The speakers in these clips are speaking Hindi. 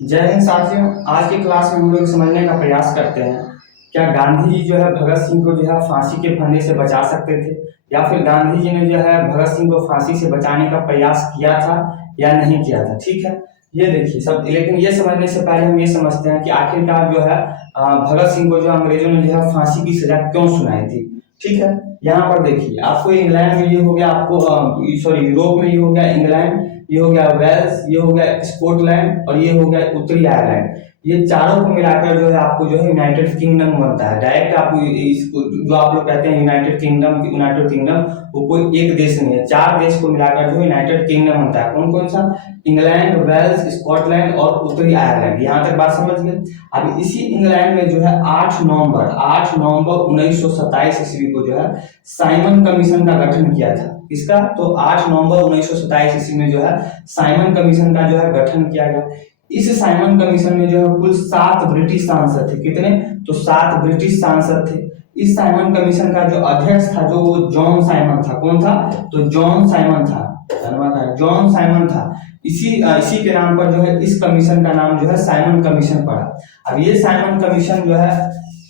जय हिंद साथियों। आज की क्लास में हम लोग समझने का प्रयास करते हैं क्या गांधी जी जो है भगत सिंह को जो है फांसी के फंदे से बचा सकते थे, या फिर गांधी जी ने जो है भगत सिंह को फांसी से बचाने का प्रयास किया था या नहीं किया था। ठीक है, ये देखिए सब, लेकिन ये समझने से पहले हम ये समझते हैं कि आखिरकार जो है भगत सिंह को जो अंग्रेजों ने जो है फांसी की सजा क्यों सुनाई थी। ठीक है, यहाँ पर देखिए आपको इंग्लैंड में ये हो गया, आपको सॉरी यूरोप में ये हो गया इंग्लैंड, ये हो गया वेल्स, ये हो गया स्कॉटलैंड और ये हो गया उत्तरी आयरलैंड। ये चारों को मिलाकर जो है आपको जो है यूनाइटेड किंगडम बनता है। डायरेक्ट आपको इसको जो आप लोग कहते हैं यूनाइटेड किंगडम, वो कोई एक देश नहीं है, चार देश को मिलाकर जो यूनाइटेड किंगडम बनता है। कौन कौन सा? इंग्लैंड, वेल्स, स्कॉटलैंड और उत्तरी आयरलैंड। यहाँ तक बात समझ गए। अब इसी इंग्लैंड में जो है 8 नवंबर 1927 ईस्वी को जो है साइमन कमीशन का गठन किया था। इसका तो 8 नवंबर 1927 ईस्वी में जो है साइमन कमीशन का जो है गठन किया गया। इस साइमन कमीशन में जो है कुल 7 ब्रिटिश सांसद थे। कितने? तो 7 ब्रिटिश सांसद थे। इस साइमन कमीशन का जो अध्यक्ष था जो वो जॉन साइमन था। कौन था? तो जॉन साइमन था, धन्यवाद, जॉन साइमन था। इसी के नाम पर जो है इस कमीशन का नाम जो है साइमन कमीशन पड़ा। अब ये साइमन कमीशन जो है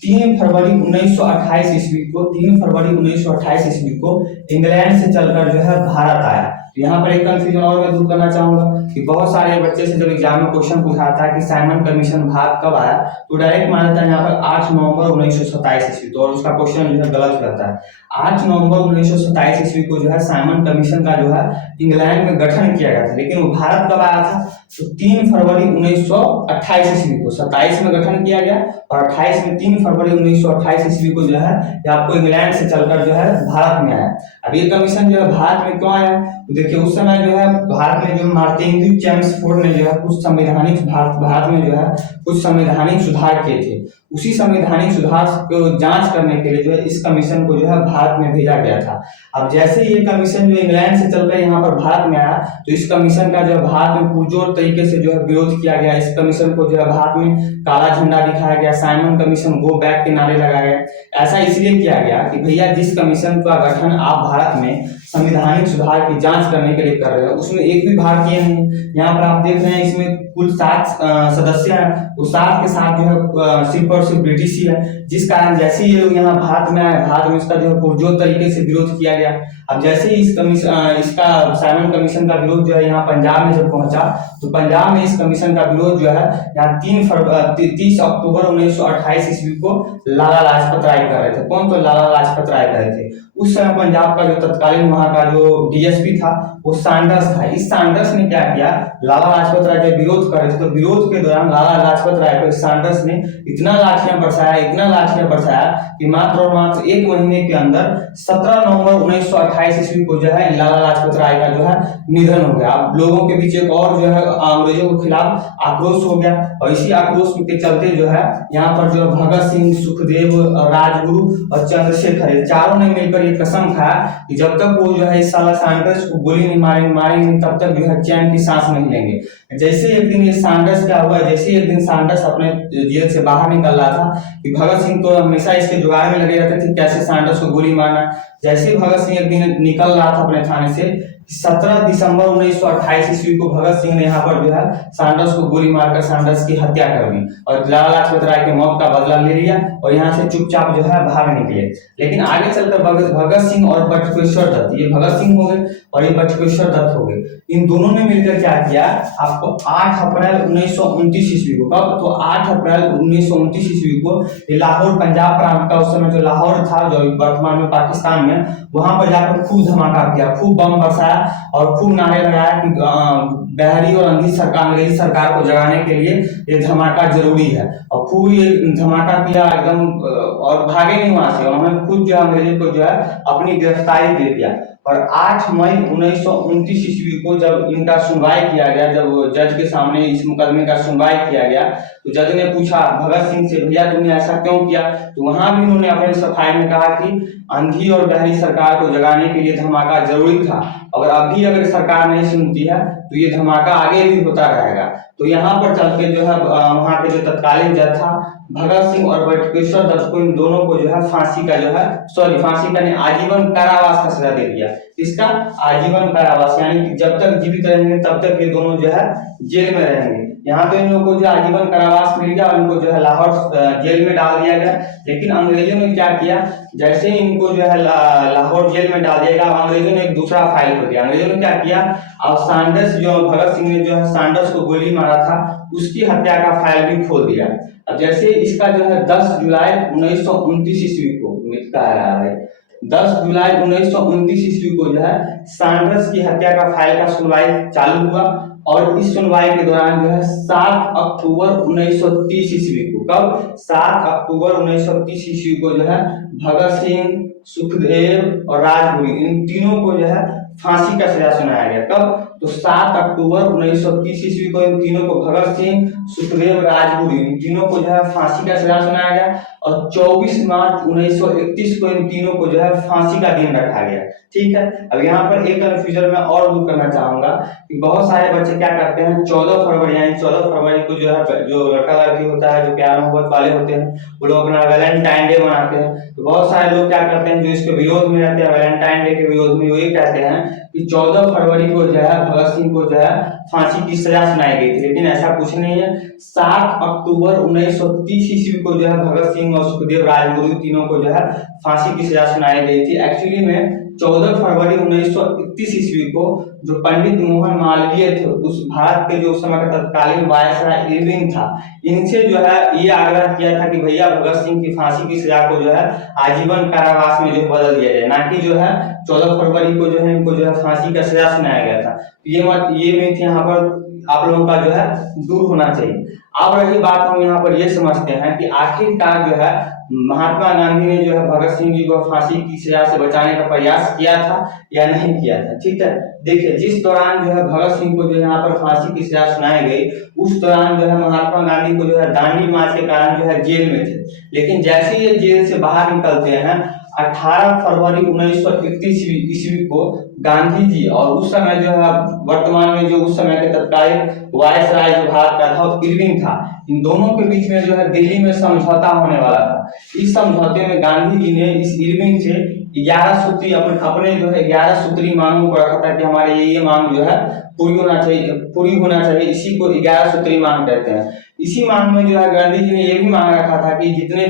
3 फरवरी 1928 ईस्वी को 3 फरवरी 1928 ईस्वी को इंग्लैंड से चलकर जो है भारत आया। तो यहाँ पर एक कंफ्यूजन और मैं दूर करना चाहूंगा कि बहुत सारे बच्चे से जब एग्जाम में क्वेश्चन पूछाता है कि साइमन कमीशन भारत कब आया, तो डायरेक्ट मानता है यहाँ पर 8 नवंबर 1927 ईस्वी, तो और उसका क्वेश्चन जो है गलत रहता है। 8 नवंबर 1927 ईस्वी को जो है साइमन कमीशन का जो है इंग्लैंड में गठन किया गया था, लेकिन वो भारत कब आया था? तो 3 फरवरी 1928 ईस्वी को। 27 में गठन किया गया और 28 में 3 फरवरी 1928 ईस्वी को जो है ये आपको इंग्लैंड से चलकर जो है भारत में आया। अब ये कमीशन जो है भारत में क्यों आया? तो देखिए उस समय जो है भारत में जो मार्टिन चेम्सफोर्ड ने जो है कुछ संवैधानिक भारत में जो है कुछ संवैधानिक सुधार किए थे। उसी संवैधानिक सुधार को जांच करने के लिए जो है इस कमीशन को जो है भारत में भेजा गया था। अब जैसे ये कमीशन जो इंग्लैंड से चलकर यहाँ पर भारत में आया, तो इस कमीशन का जो है भारत में पुरजोर तरीके से जो है विरोध किया गया। इस कमीशन को जो है भारत में काला झंडा दिखाया गया, साइमन कमीशन गो बैक के नारे लगाए गए। ऐसा इसलिए किया गया कि भैया जिस कमीशन का गठन आप भारत में संवैधानिक सुधार की जांच करने के लिए कर रहे हो उसमें एक भी भारतीय नहीं। यहाँ पर आप देख रहे हैं इसमें कुल 7 सदस्य हैं, उस 7 के साथ जो है सिर्फ और सिर्फ ब्रिटिश ही है, जिस कारण जैसे ही ये लोग यहाँ भारत में आए, भारत में इसका जो है पुरजोर तरीके से विरोध किया गया। अब जैसे ही इसका साइमन कमीशन का विरोध जो है यहाँ पंजाब में जब पहुंचा, तो पंजाब में इस कमीशन का विरोध जो है यहाँ 30 अक्टूबर 1928 ईस्वी को लाला लाजपत राय कर रहे थे। कौन? तो लाला लाजपत राय कर रहे थे। उस समय पंजाब का जो तत्कालीन वहां का जो डीएसपी था वो सैंडर्स था। इस सैंडर्स ने क्या किया? लाला लाजपत राय जब विरोध कर रहे थे, तो विरोध के दौरान लाला लाजपत राय को सैंडर्स ने इतना लाठियां बरसाया कि मात्र और मात्र 1 महीने के अंदर 17 नवंबर 1928 ईस्वी को जो है लाला लाजपत राय का जो है निधन हो गया। अब लोगों के बीच एक और जो है अंग्रेजों के खिलाफ आक्रोश हो गया, और इसी आक्रोश के चलते जो है यहाँ पर जो भगत सिंह, सुखदेव, राजगुरु और चंद्रशेखर, चारों ने मिलकर ये कसम खाया कि जब तक वो जो है इस साला सैंडर्स को गोली नहीं मारेंगे तब तक जो है चैन की सांस नहीं लेंगे। जैसे एक दिन ये सैंडर्स क्या हुआ, जैसे एक दिन सैंडर्स अपने जेल से बाहर निकल रहा था कि भगत सिंह तो हमेशा इसके जुगाड़ में लगे रहते थे कैसे सैंडर्स को गोली मारना। जैसे भगत सिंह एक दिन निकल रहा था अपने थाने से, 17 दिसंबर 1928 ईस्वी को भगत सिंह ने यहाँ पर जो है सैंडर्स को गोली मारकर सैंडर्स की हत्या कर दी और लाला लाजपत राय के मौत का बदला ले लिया और यहाँ से चुपचाप जो है भाग निकले। लेकिन आगे चलकर भगत सिंह और बटुकेश्वर दत्त, ये भगत सिंह हो गए और ये बटुकेश्वर दत्त हो गए, इन दोनों ने मिलकर क्या किया? आपको 8 अप्रैल 1929 ईस्वी को, कब? तो 8 अप्रैल 1929 ईस्वी को लाहौर, पंजाब प्रांत का उस समय जो लाहौर था जो वर्तमान में पाकिस्तान में, वहां पर जाकर खूब धमाका किया, खूब बम बरसाया और खूब नारे लगाया कि बहरी और अंधी सरकार, अंग्रेजी सरकार को जगाने के लिए ये धमाका जरूरी है। और खूब ये धमाका किया एकदम, और भागे नहीं वहां से, उन्होंने खुद जो अंग्रेजों को जो है अपनी गिरफ्तारी दे दिया। और 8 मई 1929 ईस्वी को जब इनका सुनवाई किया गया, जब जज के सामने इस मुकदमे का सुनवाई किया गया, तो जज ने पूछा भगत सिंह से, भैया तुमने ऐसा क्यों किया? तो वहां भी उन्होंने अपने सफाई में कहा कि अंधी और बहरी सरकार को जगाने के लिए धमाका जरूरी था, अगर सरकार नहीं सुनती है तो ये धमाका आगे भी होता रहेगा। तो यहाँ पर चलते जो है वहां के जो तत्कालीन जज था भगत सिंह और बटुकेश्वर दत्त को, इन दोनों को जो है फांसी का आजीवन कारावास का सजा दे दिया। इसका आजीवन कारावास, यानी कि जब तक जीवित रहेंगे तब तक ये दोनों जो है जेल में रहेंगे। यहाँ तो इन लोगों को जो आजीवन कारावास मिल गया और इनको जो है लाहौर जेल में डाल दिया गया। लेकिन अंग्रेजों ने क्या किया, जैसे ही इनको जो है लाहौर जेल में डाल दिया गया, अंग्रेजों ने एक दूसरा फाइल खोल दिया। अंग्रेजों ने क्या किया, और सैंडर्स जो भगत सिंह ने जो है सैंडर्स को गोली मारा था, उसकी हत्या का फाइल भी खोल दिया। अब जैसे इसका जो है 10 जुलाई 1929 ईस्वी को मिलता है भाई, 10 जुलाई 1929 ईस्वी को जो है सैंडर्स की हत्या का फाइल का सुनवाई चालू हुआ। और इस सुनवाई के दौरान जो है 7 अक्टूबर 1930 ईस्वी को, कब 7 अक्टूबर 1930 ईस्वी को जो है भगत सिंह, सुखदेव और राजगुरु, इन तीनों को जो है फांसी का सजा सुनाया गया। कब, तो 7 अक्टूबर 1930 ईस्वी को इन तीनों को, भगत सिंह, सुखदेव, राजगुरु, इन तीनों को जो है फांसी का सजा सुनाया गया। और 24 मार्च 1931 को इन तीनों को जो है फांसी का दिन रखा गया। ठीक है। अब यहाँ पर एक कन्फ्यूजन मैं और दूर करना चाहूंगा कि बहुत सारे बच्चे क्या करते हैं, 14 फरवरी यानी 14 फरवरी को जो है जो लड़का लड़की होता है, जो प्यार मोहब्बत वाले होते हैं, वो लोग अपना वैलेंटाइन डे मनाते हैं। तो बहुत सारे लोग क्या करते हैं, जो इसके विरोध में रहते हैं, वैलेंटाइन डे के विरोध में, वो ये कहते हैं कि 14 फरवरी को जो है भगत सिंह को जो है फांसी की सजा सुनाई गई थी। लेकिन ऐसा कुछ नहीं है। 7 अक्टूबर 1930 ईस्वी को जो है भगत सिंह और सुखदेव, राजगुरु, तीनों को जो है फांसी की सजा सुनाई गई थी। एक्चुअली में 14 फरवरी 1931 ईस्वी को जो पंडित मोहन मालवीय थे, उस भारत के जो उस समय का तत्कालीन वायसराय इरविन था, इनसे जो है ये आग्रह किया था कि भैया भगत सिंह की फांसी की सजा को जो है आजीवन कारावास में जो है बदल दिया जाए, ना कि जो है 14 फरवरी को जो है इनको जो है फांसी का सजा सुनाया गया था। ये मिथ यहाँ पर आप लोगों का जो है दूर होना चाहिए। अब रही बात, हम यहाँ पर ये समझते हैं कि आखिरकार जो है महात्मा गांधी ने जो है भगत सिंह जी को फांसी की सजा से बचाने का प्रयास किया था या नहीं किया था। ठीक है। देखिए, जिस दौरान जो है भगत सिंह को जो यहाँ पर फांसी की सजा सुनाई गई, उस दौरान जो है महात्मा गांधी को जो है दांडी मार्च के कारण जो है जेल में थे। लेकिन जैसे ही ये जेल से बाहर निकलते हैं, 18 फरवरी 1931 ईस्वी को गांधी जी और उस समय जो है वर्तमान में जो उस समय के तत्कालीन वायसराय जो भारत का था, इरविन था, इन दोनों के बीच में जो है दिल्ली में समझौता होने वाला था। इस समझौते में गांधी जी ने इस इरविन से 11 सूत्री अपने जो है 11 सूत्री मांगों को रखा था कि हमारे ये मांग जो है पूरी होना चाहिए। इसी को 11 सूत्री मांग कहते हैं। इसी मांग में जो है गांधी जी ने ये भी मांग रखा था कि जितने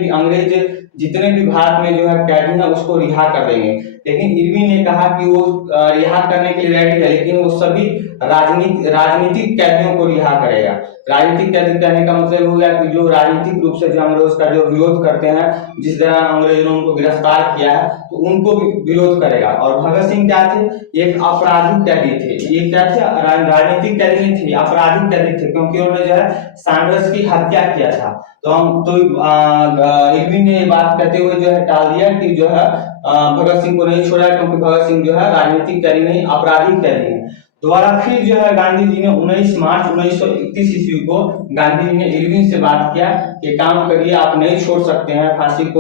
भी भारत में जो है कैदी है उसको रिहा कर देंगे। लेकिन इरविन ने कहा कि वो रिहा करने के लिए रेडी है, लेकिन वो सभी राजनीतिक कैदियों को रिहा करेगा। राजनीतिक कैदी कहने का मतलब हो गया कि जो राजनीतिक रूप से जो अंग्रेज का जो विरोध करते हैं, जिस दौरान अंग्रेजों ने उनको गिरफ्तार किया है, तो उनको भी विरोध करेगा। और भगत सिंह क्या थे, एक आपराधिक कैदी थे। ये क्या थे, राजनीतिक कैदी नहीं थे, आपराधिक कैदी थे, क्योंकि उन्होंने जो है सैंडर्स की हत्या किया था। तो इरविन ने ये बात कहते हुए जो है टाल दिया कि जो है भगत सिंह को नहीं छोड़ा, क्योंकि भगत सिंह जो है राजनीतिक कैदी नहीं, आपराधिक कैदी है। दोबारा फिर जो है गांधी जी ने 19 मार्च 1931 ईस्वी को गांधी जी ने इरविन से बात किया कि काम करिए, आप नहीं छोड़ सकते हैं फांसी की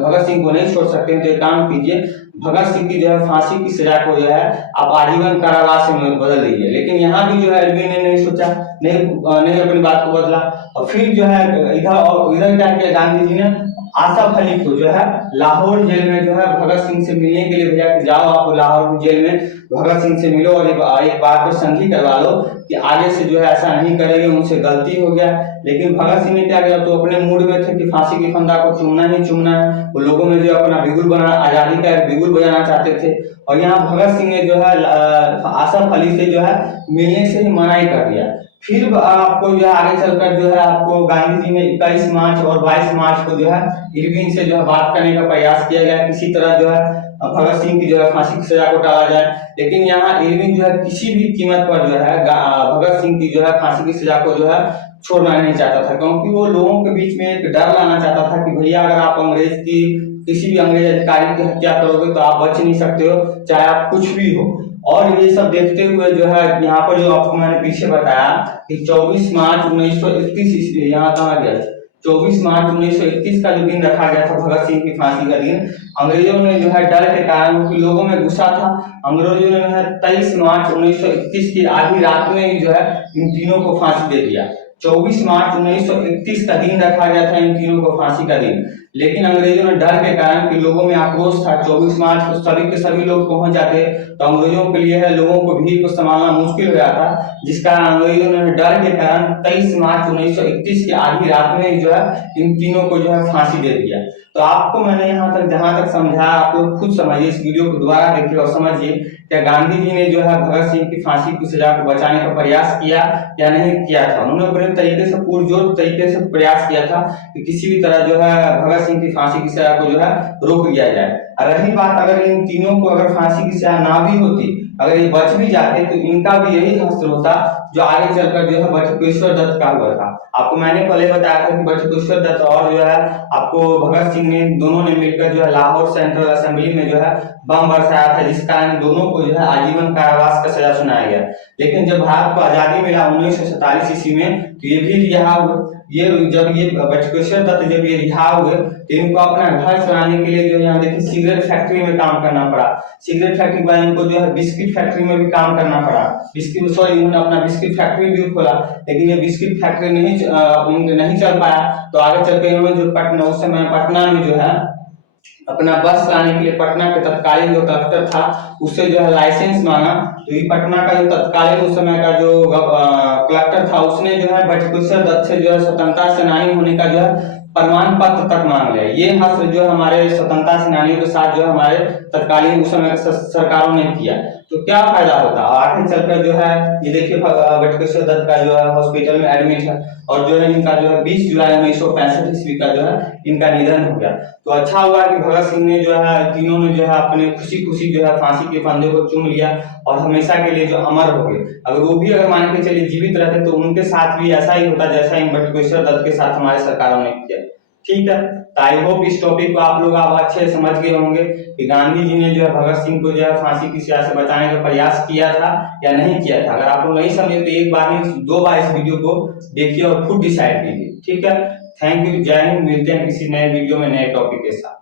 भगत सिंह को नहीं छोड़ सकते हैं, तो एक काम कीजिए, भगत सिंह की जो है फांसी की सजा को जो है आप आजीवन कारावास में बदल दीजिए। लेकिन यहाँ भी जो है इरविन ने नहीं सोचा, नहीं अपनी बात को बदला। और फिर जो है इधर क्या किया, गांधी जी ने आसफ अली को जो है लाहौर जेल में जो है भगत सिंह से मिलने के लिए भेजा कि जाओ आप लाहौर जेल में भगत सिंह से मिलो और एक बार को संधि करवा लो कि आगे से जो है ऐसा नहीं करेंगे, उनसे गलती हो गया। लेकिन भगत सिंह ने क्या किया, तो अपने मूड में थे कि फांसी की फंदा को चूमना ही चूमना है। वो लोगों में जो अपना बिगुल बना, आजादी का एक बिगुल बजाना चाहते थे। और यहाँ भगत सिंह ने जो है आसफ अली से जो है मिलने से ही मनाही कर दिया। फिर आपको जो है आगे चलकर जो है आपको गांधी जी ने 21 मार्च और 22 मार्च को जो है इरविन से जो है बात करने का प्रयास किया गया, किसी तरह जो है भगत सिंह की जो है फांसी की सजा को टाला जाए। लेकिन यहाँ इरविन जो है किसी भी कीमत पर जो है भगत सिंह की जो है फांसी की सजा को जो है छोड़ना नहीं चाहता था, क्योंकि वो लोगों के बीच में एक डर लाना चाहता था कि भैया अगर आप किसी भी अंग्रेज अधिकारी की हत्या करोगे तो आप बच नहीं सकते हो, चाहे आप कुछ भी हो। और ये सब देखते हुए जो है यहाँ पर जो आपको मैंने पीछे बताया कि 24 मार्च 1931 ईस्वी, यहाँ कहा गया 24 मार्च 1931 का जो दिन रखा गया था भगत सिंह की फांसी का दिन, अंग्रेजों ने जो है डर के कारण, क्योंकि लोगों में गुस्सा था, अंग्रेजों ने 23 मार्च 1931 की आधी रात में ही जो है इन तीनों को फांसी दे दिया। 24 मार्च 1931 का दिन रखा गया था इन तीनों को फांसी का दिन। लेकिन अंग्रेजों ने डर के कारण कि लोगों में आक्रोश था, 24 मार्च को सभी के सभी लोग पहुंच जाते तो अंग्रेजों के लिए है लोगों को भीड़ को संभालना मुश्किल हो गया था, जिस कारण अंग्रेजों ने डर के कारण 23 मार्च 1931 की आधी रात में जो है इन तीनों को जो है फांसी दे दिया। तो आपको मैंने यहाँ तक जहां तक समझाया, आप लोग खुद समझिए, इस वीडियो को दोबारा देखिए और समझिए क्या गांधी जी ने जो है भगत सिंह की फांसी की सजा को बचाने का प्रयास किया या नहीं किया था। उन्होंने अपने तरीके से पुरजोर तरीके से प्रयास किया था कि किसी भी तरह जो है भगत सिंह की फांसी की सजा को जो है रोक दिया जाए। रही बात अगर इन तीनों को अगर फांसी की सजा ना भी होती, अगर ये बच भी जाते तो इनका भी यही हश्र होता जो आगे चलकर जो है बटुकेश्वर दत्त का हुआ था। आपको मैंने पहले बताया था कि बटुकेश्वर दत्त और जो है आपको भगत सिंह ने दोनों ने मिलकर जो है लाहौर सेंट्रल असेंबली में जो है बम बरसाया था, जिस कारण दोनों को जो है आजीवन कारावास का सजा सुनाया गया। लेकिन जब भारत को आजादी मिला 1947 ईस्वी में, तो ये भी रिहा हुए। ये जब ये बटुकेश्वर दत्त जब ये रिहा हुए तो इनको अपना घर चलाने के लिए जो यहाँ देखिए सिगरेट फैक्ट्री में काम करना पड़ा। सिगरेट फैक्ट्री के बाद इनको जो है बिस्किट फैक्ट्री में भी काम करना पड़ा। बिस्किट सॉरी उन्होंने अपना बिस्किट फैक्ट्री भी खोला, लेकिन ये बिस्किट फैक्ट्री नहीं चल पाया। तो आगे चल के इन्होंने जो पटना, उस समय पटना में जो है अपना बस चलाने के लिए पटना के तत्कालीन जो कलेक्टर था उससे जो है लाइसेंस मांगा। तो ये पटना का जो तत्कालीन उस समय का जो कलेक्टर था उसने जो है बटुकेश्वर दत्त से जो है स्वतंत्रता सेनानी होने का जो है प्रमाण पत्र तक मांग लिया। ये हश्र जो हमारे स्वतंत्रता सेनानियों के साथ जो हमारे तत्कालीन उस समय सरकारों ने किया, तो क्या फायदा होता। आगे चलकर जो है ये देखिए बटुकेश्वर दत्त का जो है हॉस्पिटल में एडमिट है और जो है इनका जो है 20 जुलाई 1965 ईस्वी का जो है इनका निधन हो गया। तो अच्छा हुआ कि भगत सिंह ने जो है तीनों ने जो है अपने खुशी खुशी जो है फांसी के फंदे को चुन लिया और हमेशा के लिए जो अमर हो गए। अगर वो भी अगर मान के चलिए जीवित रहते तो उनके साथ भी ऐसा ही होता जैसा इन बटुकेश्वर दत्त के साथ हमारे सरकारों ने किया। ठीक है, तो आई होप इस टॉपिक को आप लोग आप अच्छे से समझ गए होंगे कि गांधी जी ने जो है भगत सिंह को जो है फांसी की सजा से बचाने का प्रयास किया था या नहीं किया था। अगर आप लोग नहीं समझे तो एक बार नहीं 2 बार इस वीडियो को देखिए और खुद डिसाइड कीजिए। ठीक है, थैंक यू, जय हिंद। मिलते हैं किसी नए वीडियो में नए टॉपिक के साथ।